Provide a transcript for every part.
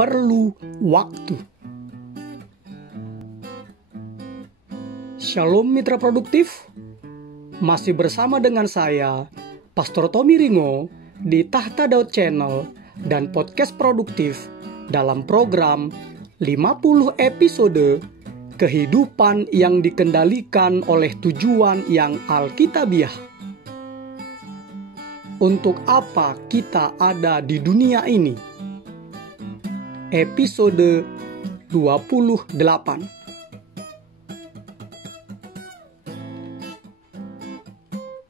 perlu waktu. Shalom mitra produktif, masih bersama dengan saya, Pastor Tommy Ringo, di Tahta Daud Channel dan Podcast Produktif dalam program 50 episode kehidupan yang dikendalikan oleh tujuan yang alkitabiah. Untuk apa kita ada di dunia ini? Episode 28.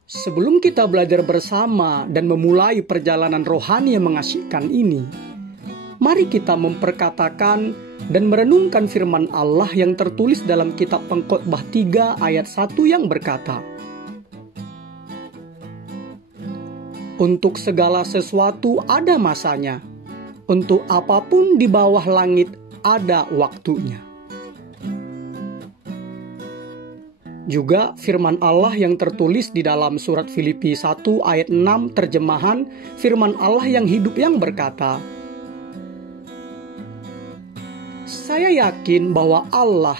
Sebelum kita belajar bersama dan memulai perjalanan rohani yang mengasyikkan ini, mari kita memperkatakan dan merenungkan firman Allah yang tertulis dalam kitab Pengkhotbah 3 ayat 1 yang berkata, "Untuk segala sesuatu ada masanya, untuk apapun di bawah langit ada waktunya." Juga firman Allah yang tertulis di dalam surat Filipi 1 ayat 6 terjemahan firman Allah yang hidup yang berkata, "Saya yakin bahwa Allah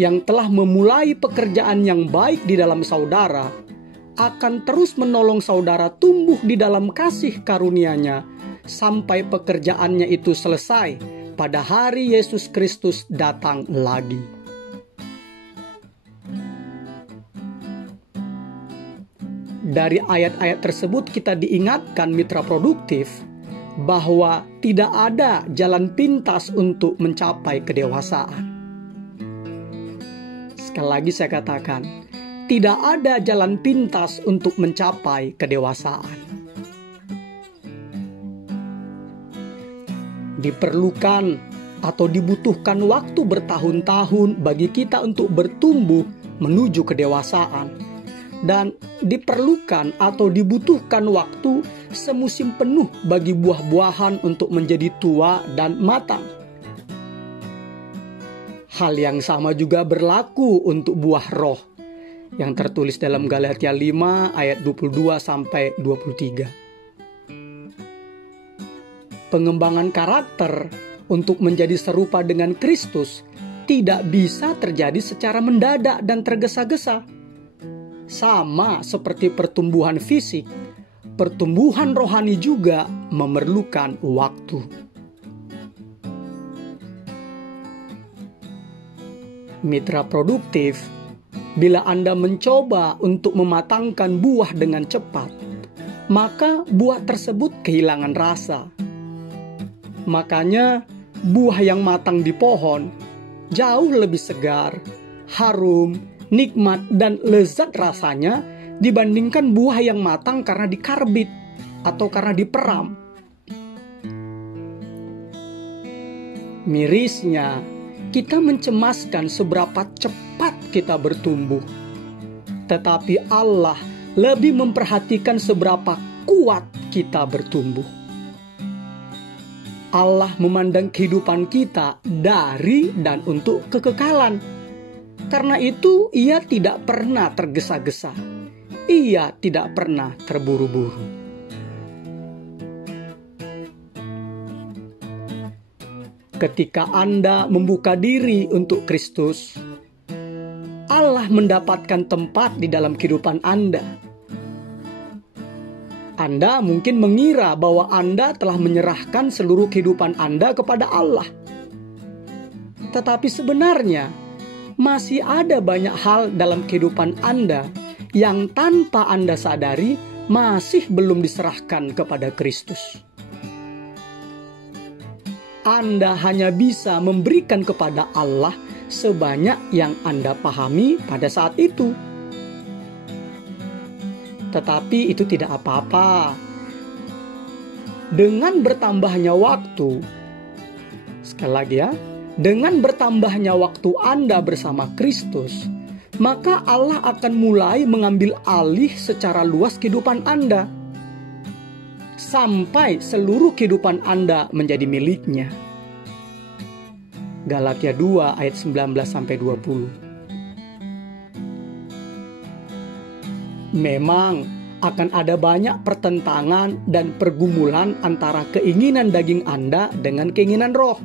yang telah memulai pekerjaan yang baik di dalam saudara akan terus menolong saudara tumbuh di dalam kasih karunia-Nya sampai pekerjaannya itu selesai pada hari Yesus Kristus datang lagi." Dari ayat-ayat tersebut kita diingatkan mitra produktif bahwa tidak ada jalan pintas untuk mencapai kedewasaan. Sekali lagi saya katakan, tidak ada jalan pintas untuk mencapai kedewasaan. Diperlukan atau dibutuhkan waktu bertahun-tahun bagi kita untuk bertumbuh menuju kedewasaan. Dan diperlukan atau dibutuhkan waktu semusim penuh bagi buah-buahan untuk menjadi tua dan matang. Hal yang sama juga berlaku untuk buah roh yang tertulis dalam Galatia 5 ayat 22 sampai 23. Pengembangan karakter untuk menjadi serupa dengan Kristus tidak bisa terjadi secara mendadak dan tergesa-gesa. Sama seperti pertumbuhan fisik, pertumbuhan rohani juga memerlukan waktu. Mitra produktif, bila Anda mencoba untuk mematangkan buah dengan cepat, maka buah tersebut kehilangan rasa. Makanya, buah yang matang di pohon jauh lebih segar, harum, nikmat dan lezat rasanya dibandingkan buah yang matang karena dikarbit atau karena diperam. Mirisnya, kita mencemaskan seberapa cepat kita bertumbuh. Tetapi Allah lebih memperhatikan seberapa kuat kita bertumbuh. Allah memandang kehidupan kita dari dan untuk kekekalan. Karena itu, Ia tidak pernah tergesa-gesa. Ia tidak pernah terburu-buru. Ketika Anda membuka diri untuk Kristus, Allah mendapatkan tempat di dalam kehidupan Anda. Anda mungkin mengira bahwa Anda telah menyerahkan seluruh kehidupan Anda kepada Allah. Tetapi sebenarnya, masih ada banyak hal dalam kehidupan Anda yang tanpa Anda sadari masih belum diserahkan kepada Kristus. Anda hanya bisa memberikan kepada Allah sebanyak yang Anda pahami pada saat itu. Tetapi itu tidak apa-apa. Dengan bertambahnya waktu, sekali lagi ya, dengan bertambahnya waktu Anda bersama Kristus, maka Allah akan mulai mengambil alih secara luas kehidupan Anda. Sampai seluruh kehidupan Anda menjadi miliknya. Galatia 2 ayat 19-20. Memang akan ada banyak pertentangan dan pergumulan antara keinginan daging Anda dengan keinginan roh.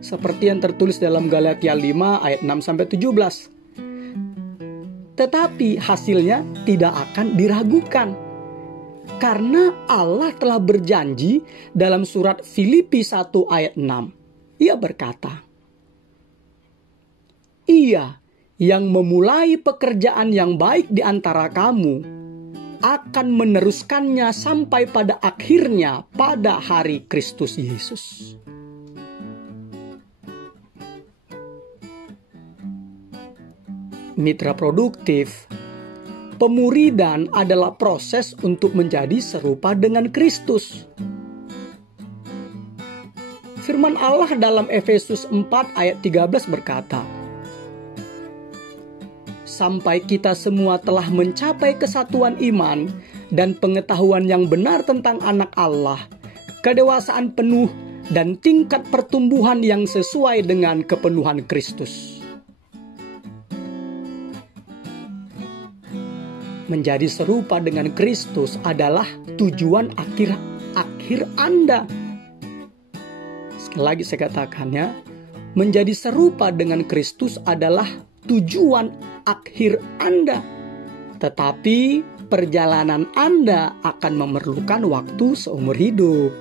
Seperti yang tertulis dalam Galatia 5 ayat 6-17. Tetapi hasilnya tidak akan diragukan. Karena Allah telah berjanji dalam surat Filipi 1 ayat 6. Ia berkata, Ia yang memulai pekerjaan yang baik di antara kamu akan meneruskannya sampai pada akhirnya pada hari Kristus Yesus. Mitra produktif, pemuridan adalah proses untuk menjadi serupa dengan Kristus. Firman Allah dalam Efesus 4 ayat 13 berkata, Sampai kita semua telah mencapai kesatuan iman dan pengetahuan yang benar tentang anak Allah, kedewasaan penuh dan tingkat pertumbuhan yang sesuai dengan kepenuhan Kristus. Menjadi serupa dengan Kristus adalah tujuan akhir Anda. Sekali lagi saya katakannya, menjadi serupa dengan Kristus adalah tujuan akhir Anda. Tetapi perjalanan Anda akan memerlukan waktu seumur hidup.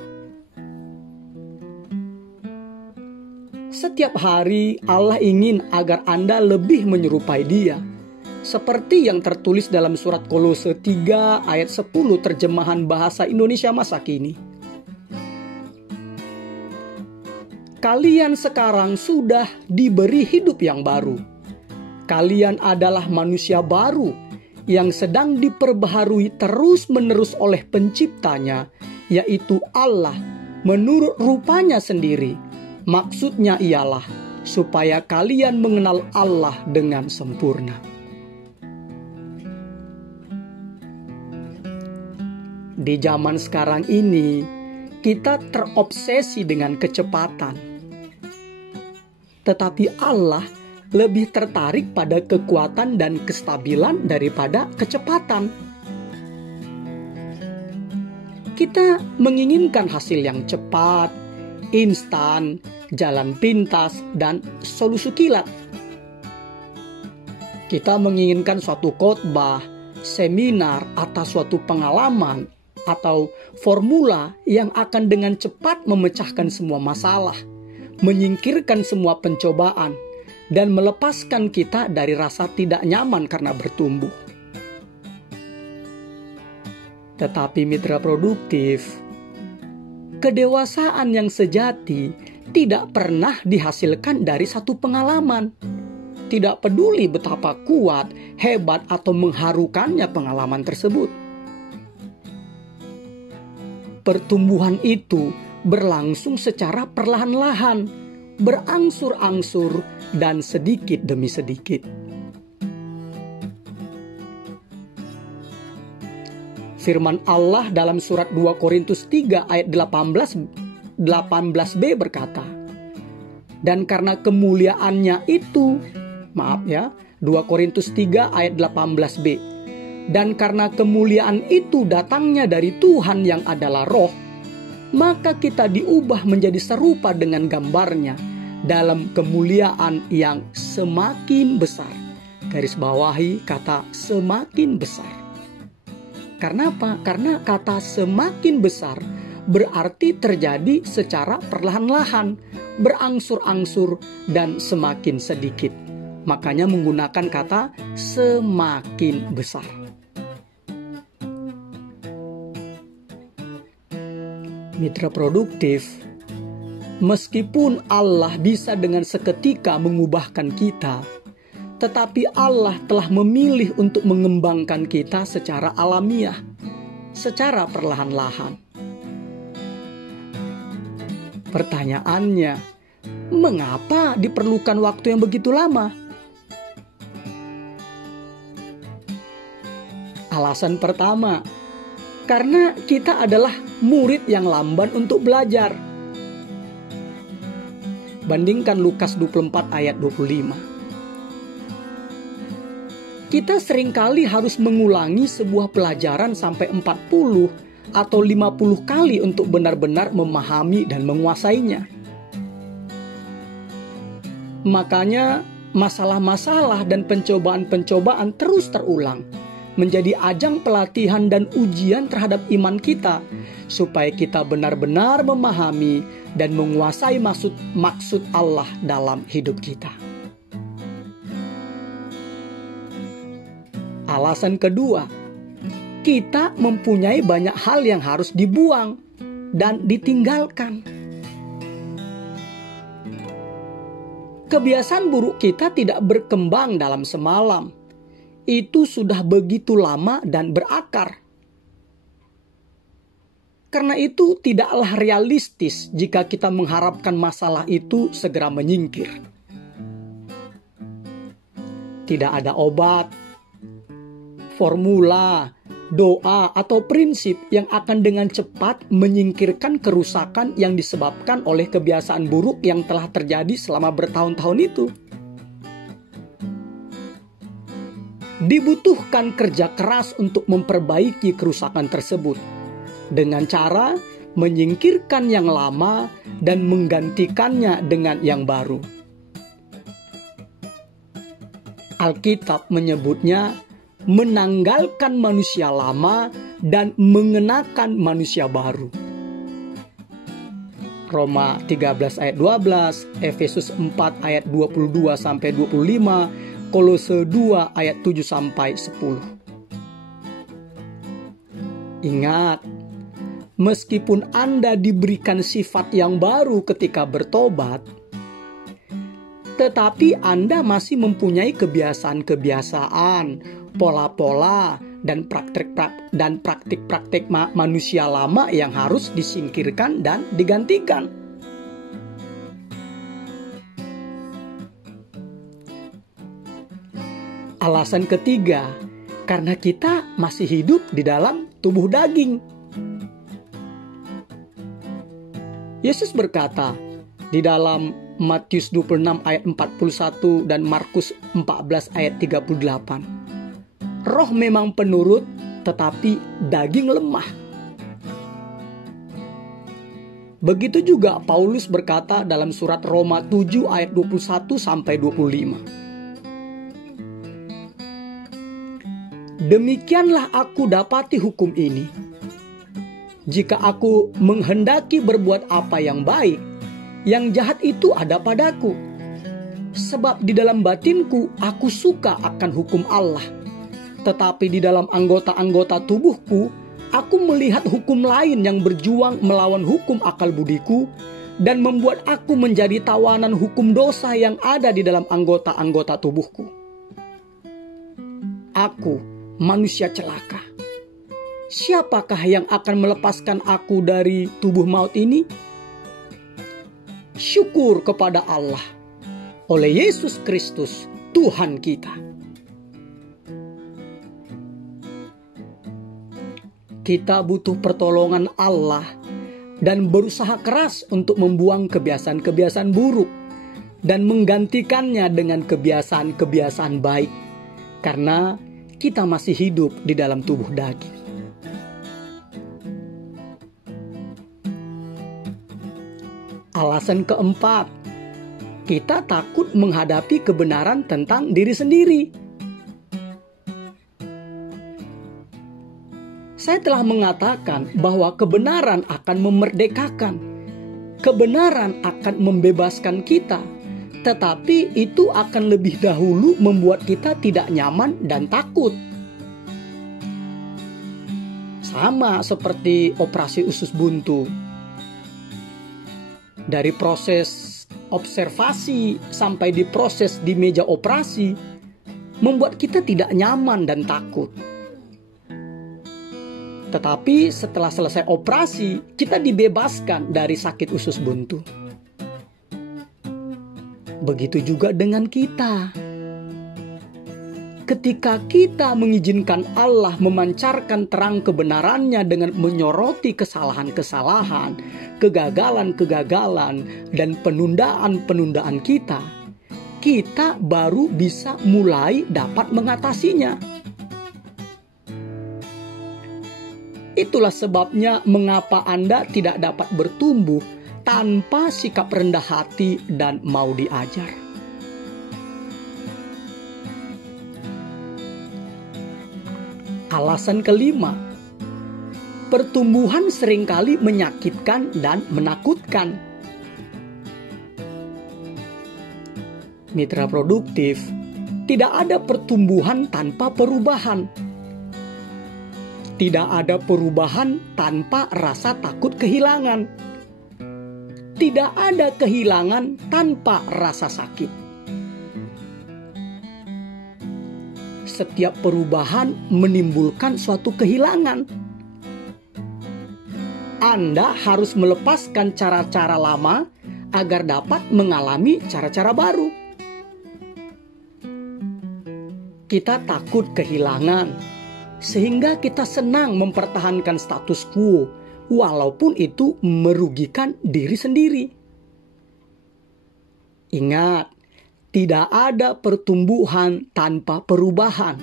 Setiap hari Allah ingin agar Anda lebih menyerupai Dia. Seperti yang tertulis dalam surat Kolose 3 ayat 10 terjemahan bahasa Indonesia masa kini. Kalian sekarang sudah diberi hidup yang baru. Kalian adalah manusia baru yang sedang diperbaharui terus-menerus oleh penciptanya, yaitu Allah, menurut rupanya sendiri. Maksudnya ialah supaya kalian mengenal Allah dengan sempurna. Di zaman sekarang ini, kita terobsesi dengan kecepatan. Tetapi Allah lebih tertarik pada kekuatan dan kestabilan daripada kecepatan. Kita menginginkan hasil yang cepat, instan, jalan pintas, dan solusi kilat. Kita menginginkan suatu khotbah, seminar, atas suatu pengalaman, atau formula yang akan dengan cepat memecahkan semua masalah, menyingkirkan semua pencobaan, dan melepaskan kita dari rasa tidak nyaman karena bertumbuh. Tetapi mitra produktif, kedewasaan yang sejati tidak pernah dihasilkan dari satu pengalaman. Tidak peduli betapa kuat, hebat, atau mengharukannya pengalaman tersebut. Pertumbuhan itu berlangsung secara perlahan-lahan, berangsur-angsur, dan sedikit demi sedikit. Firman Allah dalam surat 2 Korintus 3 ayat 18b berkata, Dan karena kemuliaannya itu, 2 Korintus 3 ayat 18b, dan karena kemuliaan itu datangnya dari Tuhan yang adalah Roh, maka kita diubah menjadi serupa dengan gambarnya dalam kemuliaan yang semakin besar. Garis bawahi kata semakin besar. Karena apa? Karena kata semakin besar berarti terjadi secara perlahan-lahan, berangsur-angsur, dan semakin sedikit. Makanya menggunakan kata semakin besar. Mitra produktif, meskipun Allah bisa dengan seketika mengubahkan kita, tetapi Allah telah memilih untuk mengembangkan kita secara alamiah, secara perlahan-lahan. Pertanyaannya, mengapa diperlukan waktu yang begitu lama? Alasan pertama, karena kita adalah murid yang lamban untuk belajar. Bandingkan Lukas 24 ayat 25. Kita seringkali harus mengulangi sebuah pelajaran sampai 40 atau 50 kali untuk benar-benar memahami dan menguasainya. Makanya masalah-masalah dan pencobaan-pencobaan terus terulang, menjadi ajang pelatihan dan ujian terhadap iman kita, supaya kita benar-benar memahami dan menguasai maksud Allah dalam hidup kita. Alasan kedua, kita mempunyai banyak hal yang harus dibuang dan ditinggalkan. Kebiasaan buruk kita tidak berkembang dalam semalam. Itu sudah begitu lama dan berakar. Karena itu tidaklah realistis jika kita mengharapkan masalah itu segera menyingkir. Tidak ada obat, formula, doa, atau prinsip yang akan dengan cepat menyingkirkan kerusakan yang disebabkan oleh kebiasaan buruk yang telah terjadi selama bertahun-tahun itu. Dibutuhkan kerja keras untuk memperbaiki kerusakan tersebut dengan cara menyingkirkan yang lama dan menggantikannya dengan yang baru. Alkitab menyebutnya menanggalkan manusia lama dan mengenakan manusia baru. Roma 13 ayat 12, Efesus 4 ayat 22 sampai 25, Kolose 2 ayat 7 sampai 10. Ingat, meskipun Anda diberikan sifat yang baru ketika bertobat, tetapi Anda masih mempunyai kebiasaan-kebiasaan, pola-pola, dan praktik-praktik manusia lama yang harus disingkirkan dan digantikan. Alasan ketiga, karena kita masih hidup di dalam tubuh daging. Yesus berkata di dalam Matius 26 ayat 41 dan Markus 14 ayat 38, roh memang penurut, tetapi daging lemah. Begitu juga Paulus berkata dalam surat Roma 7 ayat 21 sampai 25. Demikianlah aku dapati hukum ini. Jika aku menghendaki berbuat apa yang baik, yang jahat itu ada padaku. Sebab di dalam batinku aku suka akan hukum Allah. Tetapi di dalam anggota-anggota tubuhku, aku melihat hukum lain yang berjuang melawan hukum akal budiku dan membuat aku menjadi tawanan hukum dosa yang ada di dalam anggota-anggota tubuhku. Aku, manusia celaka. Siapakah yang akan melepaskan aku dari tubuh maut ini? Syukur kepada Allah oleh Yesus Kristus, Tuhan kita. Kita butuh pertolongan Allah dan berusaha keras untuk membuang kebiasaan-kebiasaan buruk dan menggantikannya dengan kebiasaan-kebiasaan baik, karena kita masih hidup di dalam tubuh daging. Alasan keempat, kita takut menghadapi kebenaran tentang diri sendiri. Saya telah mengatakan bahwa kebenaran akan memerdekakan, kebenaran akan membebaskan kita, tetapi itu akan lebih dahulu membuat kita tidak nyaman dan takut. Sama seperti operasi usus buntu. Dari proses observasi sampai diproses di meja operasi, membuat kita tidak nyaman dan takut. Tetapi setelah selesai operasi, kita dibebaskan dari sakit usus buntu. Begitu juga dengan kita. Ketika kita mengizinkan Allah memancarkan terang kebenarannya dengan menyoroti kesalahan-kesalahan, kegagalan-kegagalan, dan penundaan-penundaan kita, kita baru bisa mulai dapat mengatasinya. Itulah sebabnya mengapa Anda tidak dapat bertumbuh tanpa sikap rendah hati dan mau diajar. Alasan kelima, pertumbuhan seringkali menyakitkan dan menakutkan. Mitra produktif, tidak ada pertumbuhan tanpa perubahan. Tidak ada perubahan tanpa rasa takut kehilangan. Tidak ada kehilangan tanpa rasa sakit. Setiap perubahan menimbulkan suatu kehilangan. Anda harus melepaskan cara-cara lama agar dapat mengalami cara-cara baru. Kita takut kehilangan, sehingga kita senang mempertahankan status quo, walaupun itu merugikan diri sendiri. Ingat, tidak ada pertumbuhan tanpa perubahan.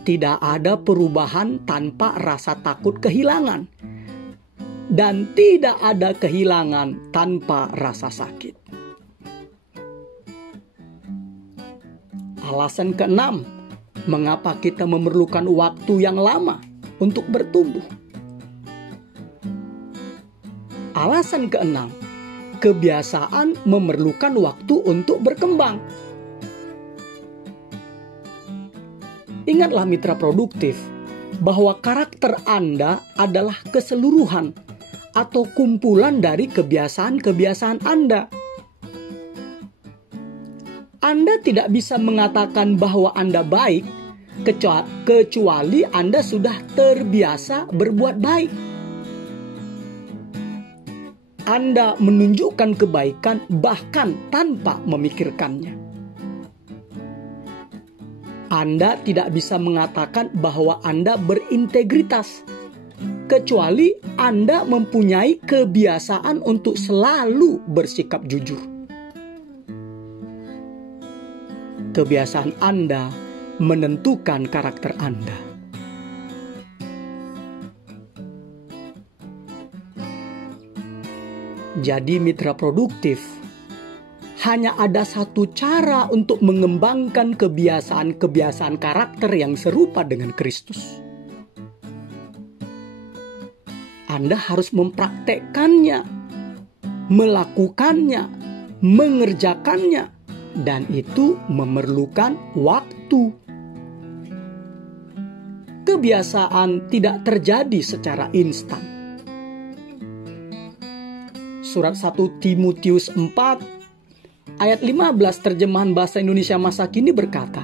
Tidak ada perubahan tanpa rasa takut kehilangan. Dan tidak ada kehilangan tanpa rasa sakit. Alasan keenam, mengapa kita memerlukan waktu yang lama untuk bertumbuh? Alasan keenam, kebiasaan memerlukan waktu untuk berkembang. Ingatlah mitra produktif, bahwa karakter Anda adalah keseluruhan atau kumpulan dari kebiasaan-kebiasaan Anda. Anda tidak bisa mengatakan bahwa Anda baik kecuali Anda sudah terbiasa berbuat baik. Anda menunjukkan kebaikan bahkan tanpa memikirkannya. Anda tidak bisa mengatakan bahwa Anda berintegritas kecuali Anda mempunyai kebiasaan untuk selalu bersikap jujur. Kebiasaan Anda menentukan karakter Anda. Jadi mitra produktif, hanya ada satu cara untuk mengembangkan kebiasaan-kebiasaan karakter yang serupa dengan Kristus. Anda harus mempraktekkannya, melakukannya, mengerjakannya. Dan itu memerlukan waktu. Kebiasaan tidak terjadi secara instan. Surat 1 Timotius 4 ayat 15 terjemahan bahasa Indonesia masa kini berkata,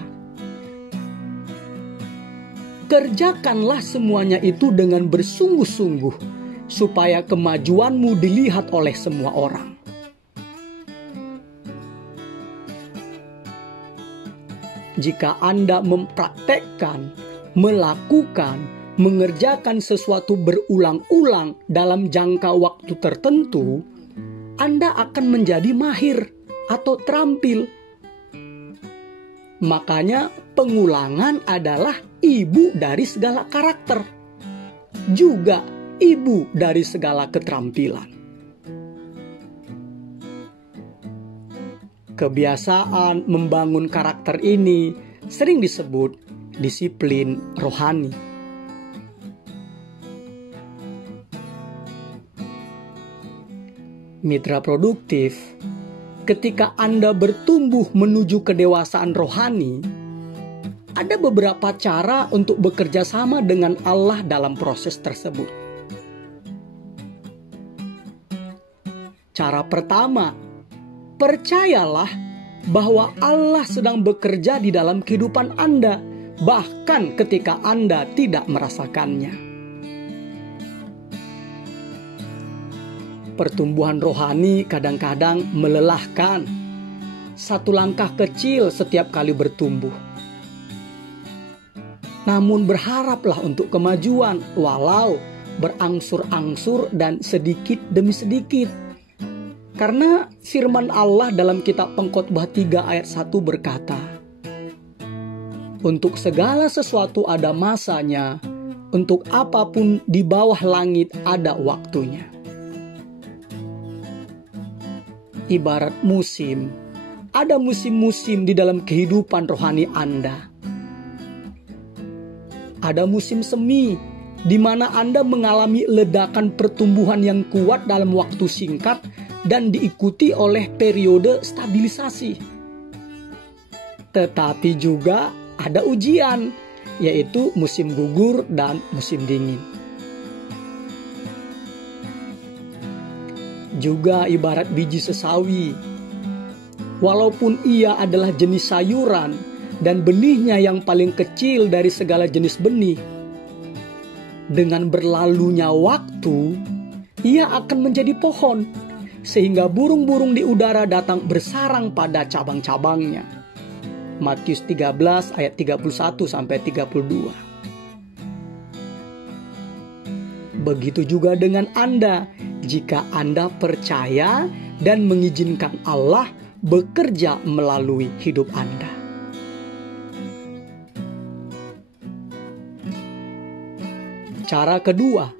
kerjakanlah semuanya itu dengan bersungguh-sungguh, supaya kemajuanmu dilihat oleh semua orang. Jika Anda mempraktekkan, melakukan, mengerjakan sesuatu berulang-ulang dalam jangka waktu tertentu, Anda akan menjadi mahir atau terampil. Makanya pengulangan adalah ibu dari segala karakter, juga ibu dari segala keterampilan. Kebiasaan membangun karakter ini sering disebut disiplin rohani. Mitra produktif, ketika Anda bertumbuh menuju kedewasaan rohani, ada beberapa cara untuk bekerja sama dengan Allah dalam proses tersebut. Cara pertama, percayalah bahwa Allah sedang bekerja di dalam kehidupan Anda, bahkan ketika Anda tidak merasakannya. Pertumbuhan rohani kadang-kadang melelahkan. Satu langkah kecil setiap kali bertumbuh. Namun berharaplah untuk kemajuan, walau berangsur-angsur dan sedikit demi sedikit. Karena firman Allah dalam kitab Pengkhotbah 3 ayat 1 berkata, "Untuk segala sesuatu ada masanya, untuk apapun di bawah langit ada waktunya." Ibarat musim, ada musim-musim di dalam kehidupan rohani Anda. Ada musim semi, di mana Anda mengalami ledakan pertumbuhan yang kuat dalam waktu singkat dan diikuti oleh periode stabilisasi. Tetapi juga ada ujian, yaitu musim gugur dan musim dingin. Juga ibarat biji sesawi. Walaupun ia adalah jenis sayuran dan benihnya yang paling kecil dari segala jenis benih, dengan berlalunya waktu, ia akan menjadi pohon, sehingga burung-burung di udara datang bersarang pada cabang-cabangnya. Matius 13 ayat 31-32. Begitu juga dengan Anda, jika Anda percaya dan mengizinkan Allah bekerja melalui hidup Anda. Cara kedua,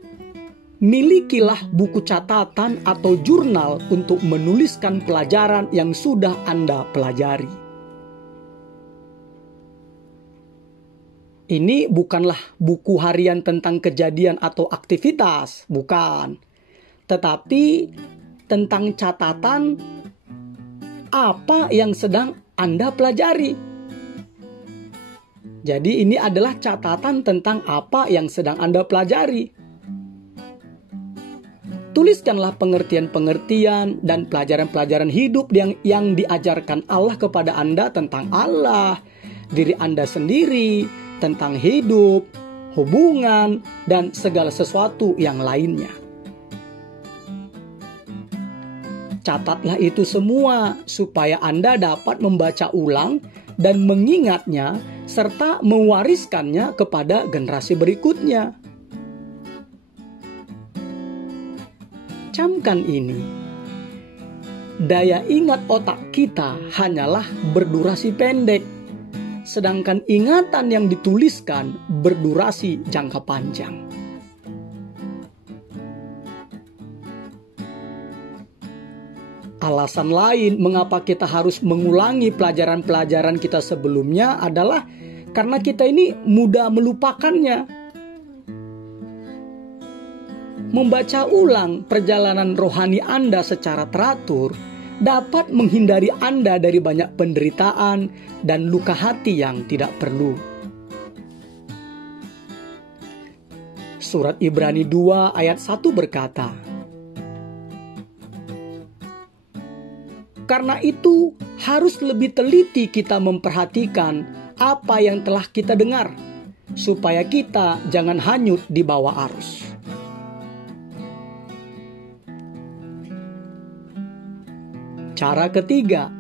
milikilah buku catatan atau jurnal untuk menuliskan pelajaran yang sudah Anda pelajari. Ini bukanlah buku harian tentang kejadian atau aktivitas, bukan. Tetapi tentang catatan apa yang sedang Anda pelajari. Jadi ini adalah catatan tentang apa yang sedang Anda pelajari. Tuliskanlah pengertian-pengertian dan pelajaran-pelajaran hidup yang diajarkan Allah kepada Anda tentang Allah, diri Anda sendiri, tentang hidup, hubungan, dan segala sesuatu yang lainnya. Catatlah itu semua supaya Anda dapat membaca ulang dan mengingatnya serta mewariskannya kepada generasi berikutnya. Camkan ini. Daya ingat otak kita hanyalah berdurasi pendek, sedangkan ingatan yang dituliskan berdurasi jangka panjang. Alasan lain mengapa kita harus mengulangi pelajaran-pelajaran kita sebelumnya adalah karena kita ini mudah melupakannya. Membaca ulang perjalanan rohani Anda secara teratur dapat menghindari Anda dari banyak penderitaan dan luka hati yang tidak perlu. Surat Ibrani 2 ayat 1 berkata, "Karena itu harus lebih teliti kita memperhatikan apa yang telah kita dengar, supaya kita jangan hanyut di bawah arus." Cara ketiga,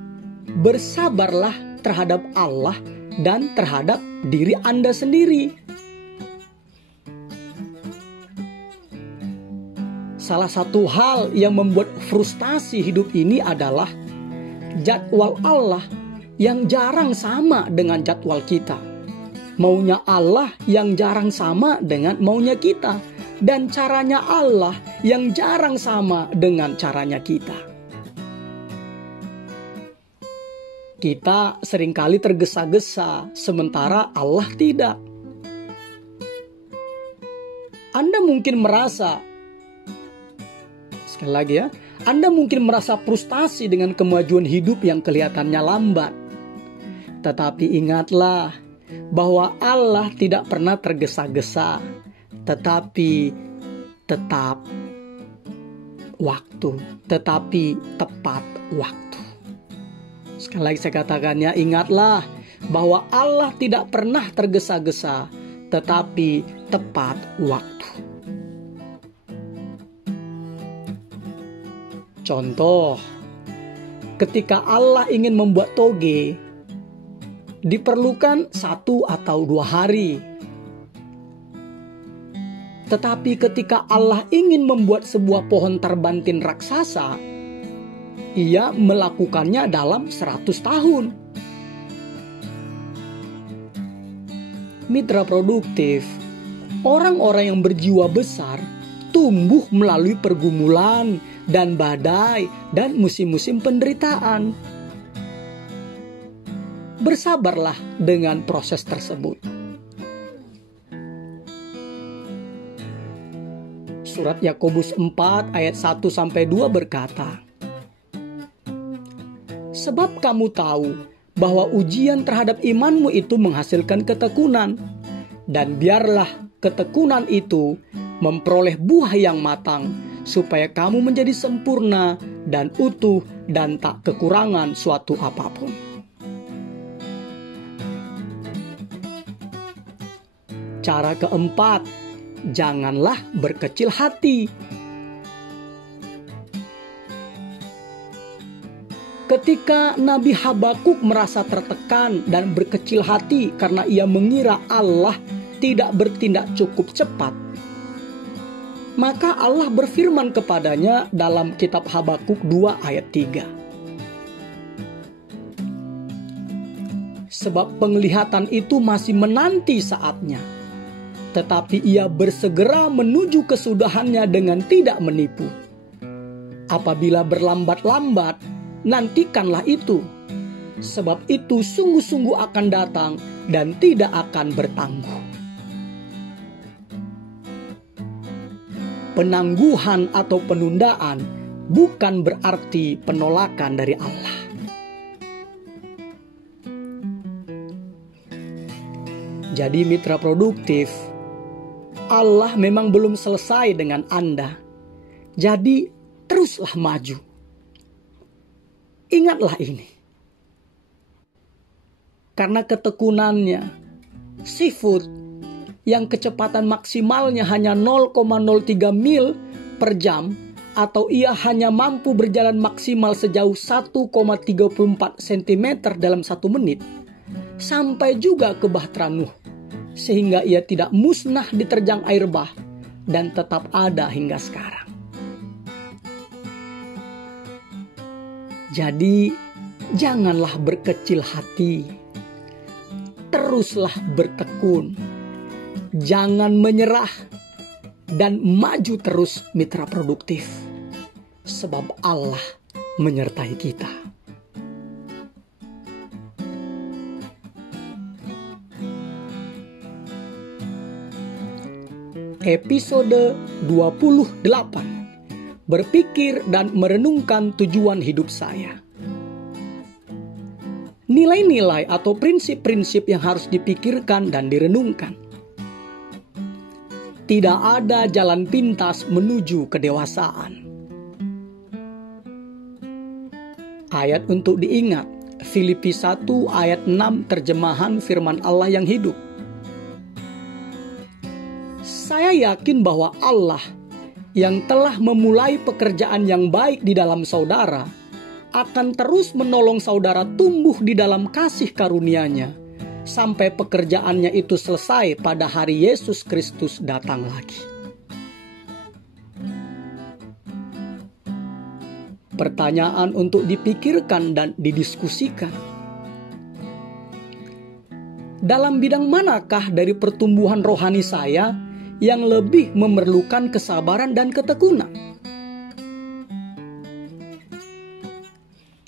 bersabarlah terhadap Allah dan terhadap diri Anda sendiri. Salah satu hal yang membuat frustasi hidup ini adalah jadwal Allah yang jarang sama dengan jadwal kita. Maunya Allah yang jarang sama dengan maunya kita. Dan caranya Allah yang jarang sama dengan caranya kita. Kita seringkali tergesa-gesa, sementara Allah tidak. Anda mungkin merasa, sekali lagi ya, Anda mungkin merasa frustasi dengan kemajuan hidup yang kelihatannya lambat. Tetapi ingatlah bahwa Allah tidak pernah tergesa-gesa, tetapi tetap waktu, tetapi tepat waktu. Sekali lagi saya katakannya, ingatlah bahwa Allah tidak pernah tergesa-gesa, tetapi tepat waktu. Contoh, ketika Allah ingin membuat toge, diperlukan 1 atau 2 hari. Tetapi ketika Allah ingin membuat sebuah pohon terbantin raksasa, ia melakukannya dalam 100 tahun. Mitra produktif, orang-orang yang berjiwa besar tumbuh melalui pergumulan dan badai dan musim-musim penderitaan. Bersabarlah dengan proses tersebut. Surat Yakobus 4 ayat 1-2 berkata, "Sebab kamu tahu bahwa ujian terhadap imanmu itu menghasilkan ketekunan, dan biarlah ketekunan itu memperoleh buah yang matang, supaya kamu menjadi sempurna dan utuh dan tak kekurangan suatu apapun." Cara keempat, janganlah berkecil hati. Ketika Nabi Habakuk merasa tertekan dan berkecil hati karena ia mengira Allah tidak bertindak cukup cepat, maka Allah berfirman kepadanya dalam kitab Habakuk 2 ayat 3. Sebab penglihatan itu masih menanti saatnya, tetapi ia bersegera menuju kesudahannya dengan tidak menipu. Apabila berlambat-lambat, nantikanlah itu, sebab itu sungguh-sungguh akan datang dan tidak akan bertangguh. Penangguhan atau penundaan bukan berarti penolakan dari Allah. Jadi mitra produktif, Allah memang belum selesai dengan Anda. Jadi teruslah maju. Ingatlah ini. Karena ketekunannya, seafood yang kecepatan maksimalnya hanya 0,03 mil per jam, atau ia hanya mampu berjalan maksimal sejauh 1,34 cm dalam 1 menit, sampai juga ke Bahtera Nuh, sehingga ia tidak musnah diterjang air bah dan tetap ada hingga sekarang. Jadi, janganlah berkecil hati. Teruslah bertekun. Jangan menyerah dan maju terus mitra produktif. Sebab Allah menyertai kita. Episode 28. Berpikir dan merenungkan tujuan hidup saya. Nilai-nilai atau prinsip-prinsip yang harus dipikirkan dan direnungkan. Tidak ada jalan pintas menuju kedewasaan. Ayat untuk diingat, Filipi 1 ayat 6 terjemahan firman Allah yang hidup. Saya yakin bahwa Allah yang telah memulai pekerjaan yang baik di dalam saudara akan terus menolong saudara tumbuh di dalam kasih karunia-Nya sampai pekerjaannya itu selesai pada hari Yesus Kristus datang lagi. Pertanyaan untuk dipikirkan dan didiskusikan. Dalam bidang manakah dari pertumbuhan rohani saya yang lebih memerlukan kesabaran dan ketekunan?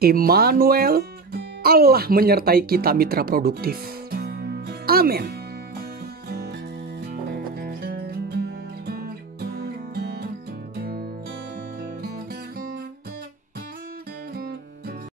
Immanuel, Allah menyertai kita mitra produktif. Amin.